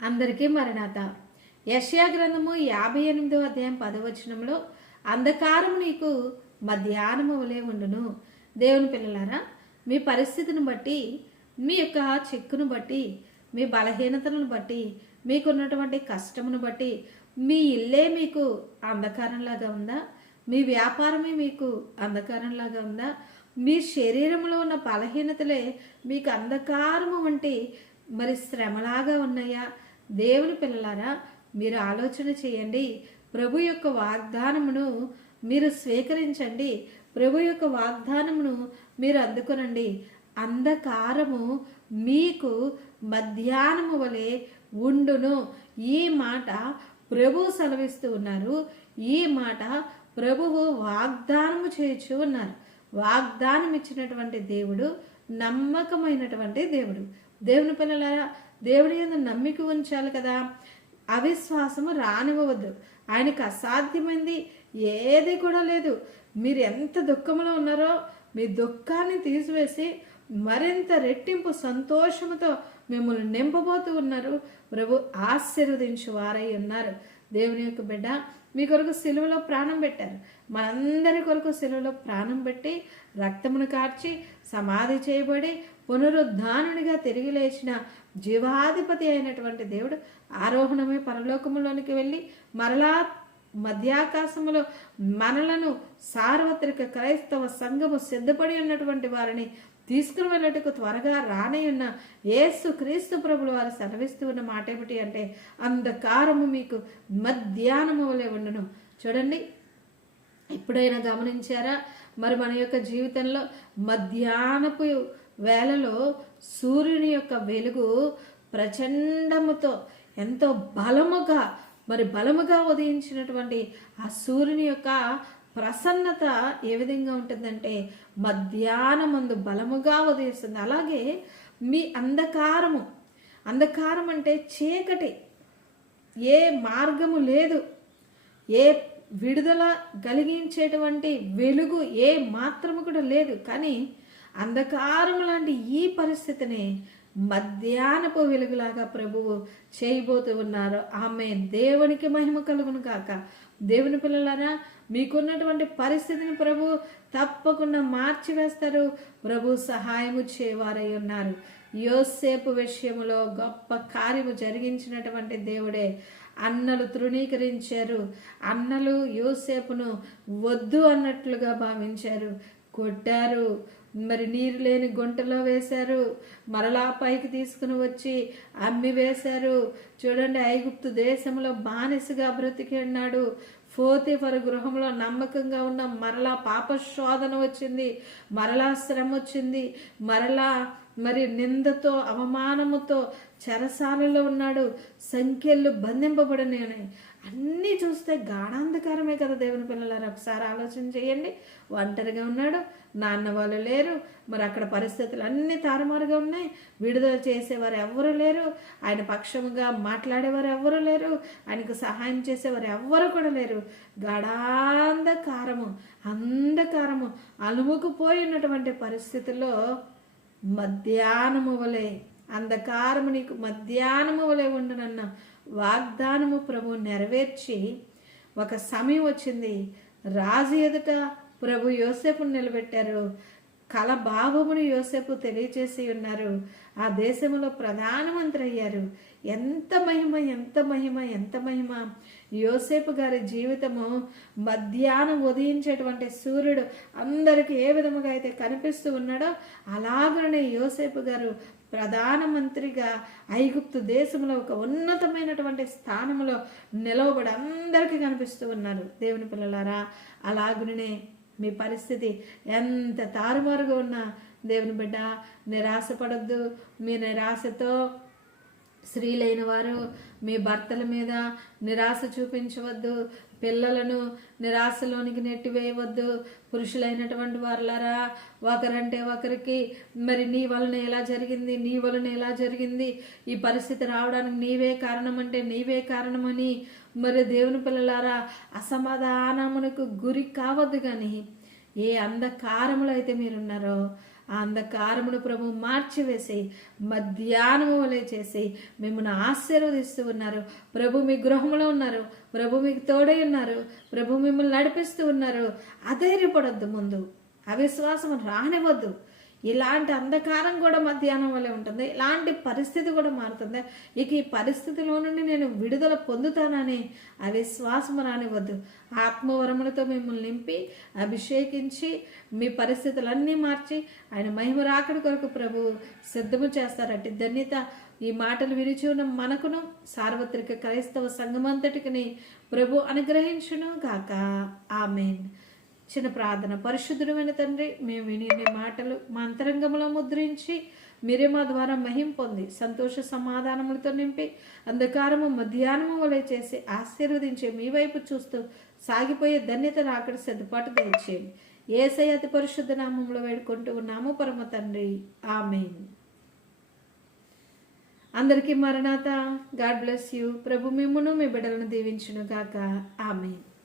అందరికీ మరణాత. యెషయా గ్రంథము 58వ అధ్యాయం 10వ వచనంలో అంధకారం నీకు మధ్యాహ్నము వలె ఉండును. దేవుని పిల్లలారా, మీ పరిస్థితిని బట్టి, మీ యొక్క చిక్కును బట్టి, మీ బలహీనతలను బట్టి, మీకున్నటువంటి కష్టమును బట్టి మీ ఇల్లే మీకు అంధకారంలాగా ఉందా? మీ వ్యాపారమే మీకు అంధకారంలాగా ఉందా? మీ శరీరంలో ఉన్న బలహీనతలే మీకు అంధకారము వంటి మరి శ్రమలాగా ఉన్నాయా? దేవుని పిల్లలారా, మీరు ఆలోచన చేయండి. ప్రభు యొక్క వాగ్దానమును మీరు స్వీకరించండి. ప్రభు యొక్క వాగ్దానమును మీరు అందుకొనండి. అంధకారము మీకు మధ్యాహ్నము వలె ఉండును. ఈ మాట ప్రభు సెలవిస్తూ ఉన్నారు. ఈ మాట ప్రభువు వాగ్దానము చేయొచ్చు ఉన్నారు. వాగ్దానం ఇచ్చినటువంటి దేవుడు నమ్మకమైనటువంటి దేవుడు. దేవుని పిల్లలారా, దేవుడి యందు నమ్మిక ఉంచాలి కదా. అవిశ్వాసము రానివ్వవద్దు. ఆయనకు అసాధ్యమైంది ఏది కూడా లేదు. మీరు ఎంత దుఃఖంలో ఉన్నారో మీ దుఃఖాన్ని తీసివేసి మరింత రెట్టింపు సంతోషముతో మిమ్మల్ని నింపబోతూ ఉన్నారు. ప్రభు ఆశీర్వదించు వారై ఉన్నారు. దేవుని యొక్క బిడ్డ మీ కొరకు సిలువలో ప్రాణం పెట్టారు. మనందరి కొరకు సిలువలో ప్రాణం పెట్టి రక్తమును కార్చి సమాధి చేయబడి పునరుద్ధానునిగా తిరిగి లేచిన జీవాధిపతి అయినటువంటి దేవుడు ఆరోహణమై పరలోకములోనికి వెళ్ళి మరలా మధ్యాకాశములో మనలను సార్వత్రిక క్రైస్తవ సంఘము సిద్ధపడి ఉన్నటువంటి వారిని తీసుకుని వెళ్ళటకు త్వరగా రానయ్యున్న యేసు క్రీస్తు ప్రభులు వారు సెలవిస్తూ ఉన్న మాట ఏమిటి అంటే, అంధకారము మీకు మధ్యాహ్నము వలె ఉండును. చూడండి, ఎప్పుడైనా గమనించారా? మరి మన యొక్క జీవితంలో మధ్యాహ్నపు వేళలో సూర్యుని యొక్క వెలుగు ప్రచండముతో ఎంతో బలముగా ఉదయించినటువంటి ఆ సూర్యుని యొక్క ప్రసన్నత ఏ విధంగా ఉంటుందంటే మధ్యాహ్నమందు బలముగా ఉదయిస్తుంది. అలాగే మీ అంధకారం అంటే చీకటి, ఏ మార్గము లేదు, ఏ విడుదల కలిగించేటువంటి వెలుగు ఏ మాత్రము కూడా లేదు. కానీ అంధకారం లాంటి ఈ పరిస్థితిని మధ్యాహ్నపు వెలుగులాగా ప్రభువు చేయబోతూ ఉన్నారు. ఆమె దేవునికి మహిమ కలుగును కాక. దేవుని పిల్లలారా, మీకున్నటువంటి పరిస్థితిని ప్రభు తప్పకుండా మార్చివేస్తారు. ప్రభు సహాయము చేయవారై ఉన్నారు. యోసేపు విషయములో గొప్ప కార్యము జరిగించినటువంటి దేవుడే. అన్నలు తృణీకరించారు. అన్నలు యోసేపును వద్దు అన్నట్లుగా భావించారు, కొట్టారు, మరి నీరు లేని గుంటలో వేశారు, మరలా పైకి తీసుకుని వచ్చి అమ్మి వేశారు. చూడండి, ఐగుప్తు దేశంలో బానిసగా బ్రతికిన్నాడు. పోతీఫరు గృహంలో నమ్మకంగా ఉన్న మరలా పాప శోధన వచ్చింది, మరలా శ్రమ వచ్చింది, మరలా మరి నిందతో అవమానముతో చెరసాలలో ఉన్నాడు. సంఖ్యలు బంధింపబడిన అన్నీ చూస్తే గాఢాంధకారమే కదా. దేవుని పిల్లలారా, ఒకసారి ఆలోచన చేయండి. ఒంటరిగా ఉన్నాడు, నాన్న వాళ్ళు లేరు, మరి అక్కడ పరిస్థితులు అన్నీ తారుమారుగా ఉన్నాయి. విడుదల చేసేవారు ఎవరు లేరు, ఆయన పక్షముగా మాట్లాడేవారు ఎవరు లేరు, ఆయనకు సహాయం చేసేవారు ఎవ్వరు కూడా లేరు. అంధకారము అలుముకుపోయినటువంటి పరిస్థితుల్లో మధ్యాహ్నము వలె అంధకారము నీకు మధ్యాహ్నము వలె ఉండునన్న వాగ్దానము ప్రభు నెరవేర్చి ఒక సమయం వచ్చింది. రాజు ఎదుట ప్రభు యోసేపును నిలబెట్టారు. కల భావమును యోసేపు తెలియచేసి ఉన్నారు. ఆ దేశంలో ప్రధానమంత్రి అయ్యారు. ఎంత మహిమ యోసేపు గారి జీవితము మధ్యాహ్నం ఉదయించేటువంటి సూర్యుడు అందరికి ఏ విధముగా అయితే కనిపిస్తూ ఉన్నాడో అలాగనే యోసేపు గారు ప్రధానమంత్రిగా ఐగుప్తు దేశంలో ఒక ఉన్నతమైనటువంటి స్థానంలో నిలవబడి అందరికీ కనిపిస్తూ ఉన్నారు. దేవుని పిల్లలారా, అలాగునే మీ పరిస్థితి ఎంత తారుమారుగా ఉన్నా దేవుని బిడ్డ నిరాశపడద్దు. మీ నిరాశతో స్త్రీలైన వారు మీ భర్తల మీద నిరాశ చూపించవద్దు. పిల్లలను నిరాశలోనికి నెట్టివేయవద్దు. పురుషులైనటువంటి వారులారా, ఒకరంటే ఒకరికి మరి నీ వలన ఎలా జరిగింది, ఈ పరిస్థితి రావడానికి నీవే కారణం అంటే నీవే కారణమని మరి దేవుని పిల్లలారా అసమాధానమునకు గురి కావద్దు. కానీ ఏ అంధకారములో అయితే మీరున్నారో ఆ అంధకారమును ప్రభు మార్చివేసి మధ్యాహ్నము వలె చేసి మిమ్మల్ని ఆశీర్వదిస్తూ ఉన్నారు. ప్రభు మీ గృహంలో ఉన్నారు. ప్రభు మీకు తోడై ఉన్నారు. ప్రభు మిమ్మల్ని నడిపిస్తూ ఉన్నారు. అధైర్యపడొద్దు, ముందు అవిశ్వాసం రానివద్దు. ఇలాంటి అంధకారం కూడా మధ్యాహ్నం వల్లే ఉంటుంది. ఇలాంటి పరిస్థితి కూడా మారుతుంది. ఇక ఈ పరిస్థితిలో నుండి నేను విడుదల పొందుతానని అవిశ్వాసం రానివద్దు. ఆత్మవరములతో మిమ్మల్ని నింపి అభిషేకించి మీ పరిస్థితులన్నీ మార్చి ఆయన మహిమ రాకడి కొరకు ప్రభు సిద్ధము చేస్తారట. ధన్యత ఈ మాటలు విరిచి ఉన్న మనకును సార్వత్రిక క్రైస్తవ సంఘమంతటికి ప్రభు అనుగ్రహించును గాక. ఆమేన్. చిన్న ప్రార్థన. పరిశుద్ధుడమైన తండ్రి, మేము విని మీ మాటలు మా అంతరంగంలో ముద్రించి మీరే మా ద్వారా మహిం పొంది సంతోష సమాధానములతో నింపి అంధకారము మధ్యాహ్నము వలె చేసి ఆశీర్వదించే మీ వైపు చూస్తూ సాగిపోయే ధన్యత రాకడి సిద్ధపాటు దయచేయండి. యేసయ్య అతి పరిశుద్ధ నామములో వేడుకుంటూ ఉన్నాము పరమ తండ్రి. ఆమేన్. అందరికీ మరణాత. God bless you. ప్రభు మిమ్మును మీ బిడ్డలను దీవించును గాక. ఆమేన్.